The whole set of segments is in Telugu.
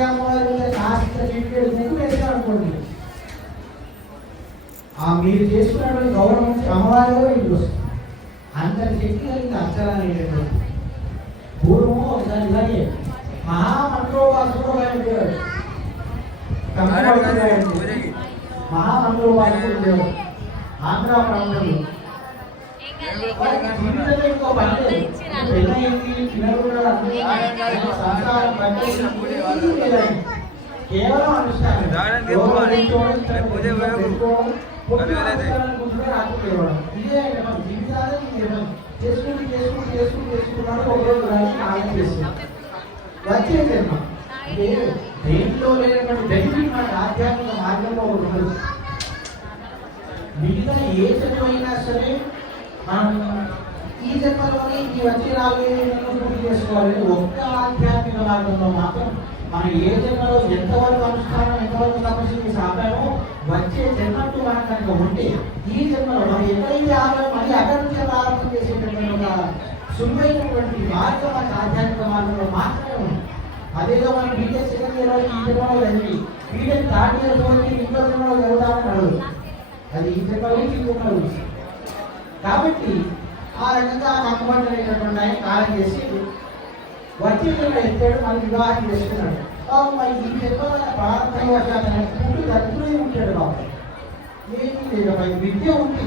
భార్య అమ్మవారి కాస్త చిటికెడు ముగ్గు వేసారనుకోండి, మీరు చేసుకున్నటువంటి గౌరవం అమ్మవారిలో ఇంటికి వస్తుంది. అంతటి శక్తి కలిగిన అక్షరాలు అనేటటువంటి పూర్వము ఒకసారి ఇలాగే మహామంత్రోపాసకుడు ఉండేవాడు. మహామంత్రోపాసకుడు ఉండేవాడు. ఆంధ్ర ప్రాంతంలో ఇంకో పని లేదు. పెళ్ళయింది, పిల్లలు కూడా సంసారం కేవలం అనుష్ఠానం ఇదే జీవితాలు చేసుకుంటున్నాడు. ఒకరోజు ఆయన చేస్తున్నాడు వచ్చే జన్మ దేంట్లో లేనటువంటి బెనిఫిట్ మన ఆధ్యాత్మిక మార్గంలో ఉండదు. మిగతా ఏ జన్మైనా సరే మనం ఈ జన్మలోనే ఈ వచ్చే 4 పూర్తి చేసుకోవాలి. ఒక్క ఆధ్యాత్మిక మార్గంలో మాత్రం మనం ఏ జన్మలో ఎంతవరకు అనుష్ఠానం ఎంతవరకు తపస్సుకి సాపామో వచ్చే జన్మంటూ మనం కనుక ఉంటే ఈ జన్మలో మనం ఎక్కడైతే ఆపామో మళ్ళీ అక్కడి నుంచి ప్రారంభం చేసేటటువంటి ఒక సులువైనటువంటి మార్గం మన ఆధ్యాత్మిక మార్గంలో మాత్రమే ఉంది. అదేదో మనం బీటెక్ సెకండ్ ఇయర్ వరకు ఈ జన్మలో చదివి బీటెక్ థర్డ్ ఇయర్ వరకు ఇంకో జన్మలో చదువుతామని అడగదు. అది ఈ జన్మలో ఇంకొక విషయం. కాబట్టి ఆ రకంగా కట్టుబడినటువంటి ఆయన కాలం చేసి వచ్చే జన్మ ఎత్తాడు, మనకి వివాహం చేసుకున్నాడు. మరి ఈ జన్మలో ప్రారంభంలో తగ్గుతూనే ఉంటాడు. బాబు ఏమీ లేదు, విద్య ఉంది,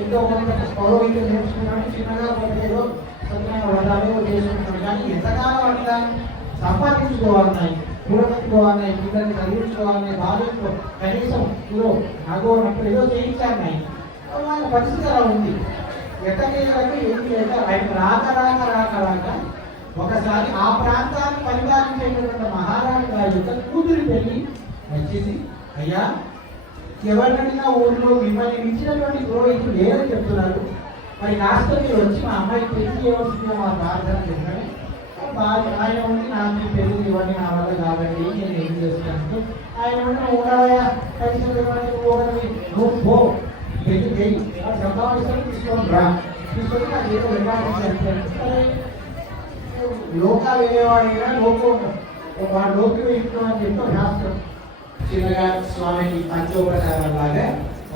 ఎంతో కొంత పౌరోహిత్యం నేర్చుకున్నాడు, చిన్నగా ఏదో సత్యమైన వ్రతాలు చేసుకుంటున్నాడు. కానీ ఎంతకాలం అట్లా సంపాదించుకోవాలన్నాయి, కూడబెట్టుకోవాలన్నాయి, పిల్లల్ని చదివించుకోవాలన్నాయి, బాధ్యతలో కనీసం ఇదో నగోనప్పుడు ఏదో చేయించాలన్నాయి. వాళ్ళ పరిస్థితి అలా ఉంది. ఎట్టకేలకు ఏమి లేక ఆయన రాక ఒకసారి ఆ ప్రాంతాన్ని పరిపాలించేటటువంటి మహారాణి గారి యొక్క కూతురి పెళ్లి వచ్చింది. అయ్యా, ఎవరినైనా ఊళ్ళో మిమ్మల్ని మించినటువంటి పురోహితులు లేదని చెప్తున్నారు, మరి కాస్త మీరు వచ్చి మా అమ్మాయి పెళ్లి చేయవలసిందిగా మా ప్రార్థన చెప్పాను. బాగా ఆయన ఉండి నాకు పెళ్లి ఇవ్వండి, నా వల్ల కాబట్టి నేను ఏం చేస్తాను. ఆయన ఉండి ఉండవయా పైసలు ఇవ్వండి, నువ్వు పో పెళ్లి చేయి, సంపాదిస్తాను తీసుకొని రా, తీసుకొని నాకు ఏదో వెళ్ళాలి. లోకాలు వెళ్ళేవాడైనా వాడు లోకి ఇంట్లో అని చెప్పి శాస్త్రం. చిన్నగా స్వామికి పంచోపచారం లాగా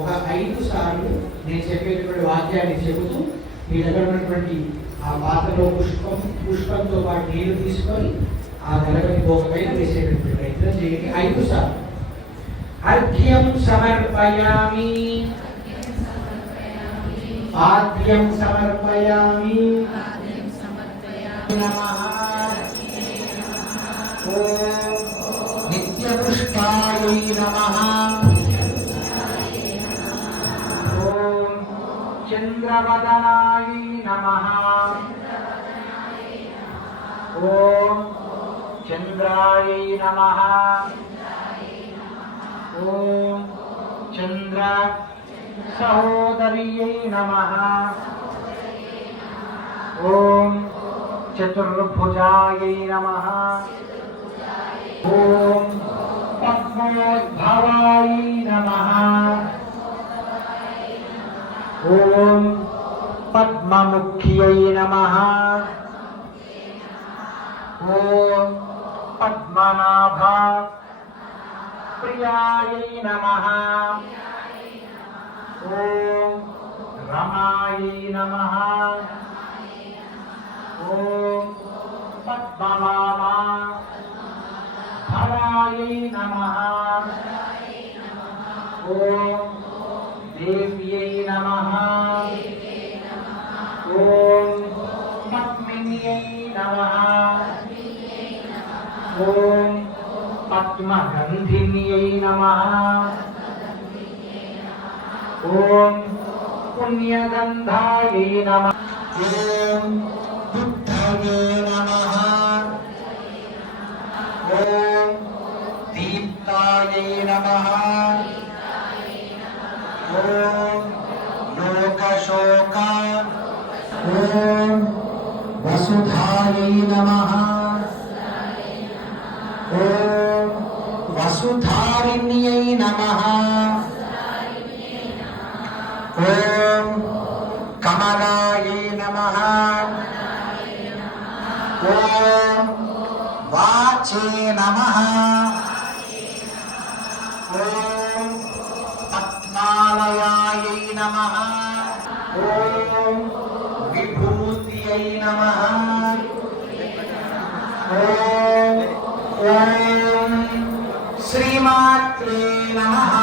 ఒక 5 సార్లు నేను చెప్పేటటువంటి వాక్యాన్ని చెబుతూ మీ దగ్గర ఉన్నటువంటి ఆ పాత్రలో పుష్పంతో పాటు నీళ్లు తీసుకొని ఆ గలగని పోకపోయినా వేసేటటువంటి ప్రయత్నం చేయండి. 5 సార్లు. అర్ఘ్యం సమర్పయామి, ఆద్యం సమర్పయామి, నిత్యపుష్పాయై నమః, ఓం చంద్రవదనాయై నమః, ఓం చంద్రాయై నమః, ఓం చంద్ర సహోదర్యై నమః, ఓం చతుర్భుజాయై నమః, ఓం పద్మోద్భవాయై నమః, ఓం పద్మముఖ్యై నమః, ఓం పద్మనాభ ప్రియాయై నమః, ఓం రమాయై నమః, ఓం పద్మమాలా హరాయై నమః, ఓం దేవ్యై నమః, ఓం పద్మిన్యై నమః, ఓం పద్మగంధిన్యై నమః, ఓం పుణ్యగంధాయై నమః, ఓం బుద్ధయే నమః, ఓం దీప్తాయై నమః, ఓం లోకశోక, ఓం వసుధాయై నమః, ఓం వసుధారిణ్యై నమః, ఓం కమలాయై నమః, ఓం వాచే నమః. ఓం పద్మాలయాయై నమః. ఓం విభూత్యై నమః. ఓం శ్రీమాత్రే నమః.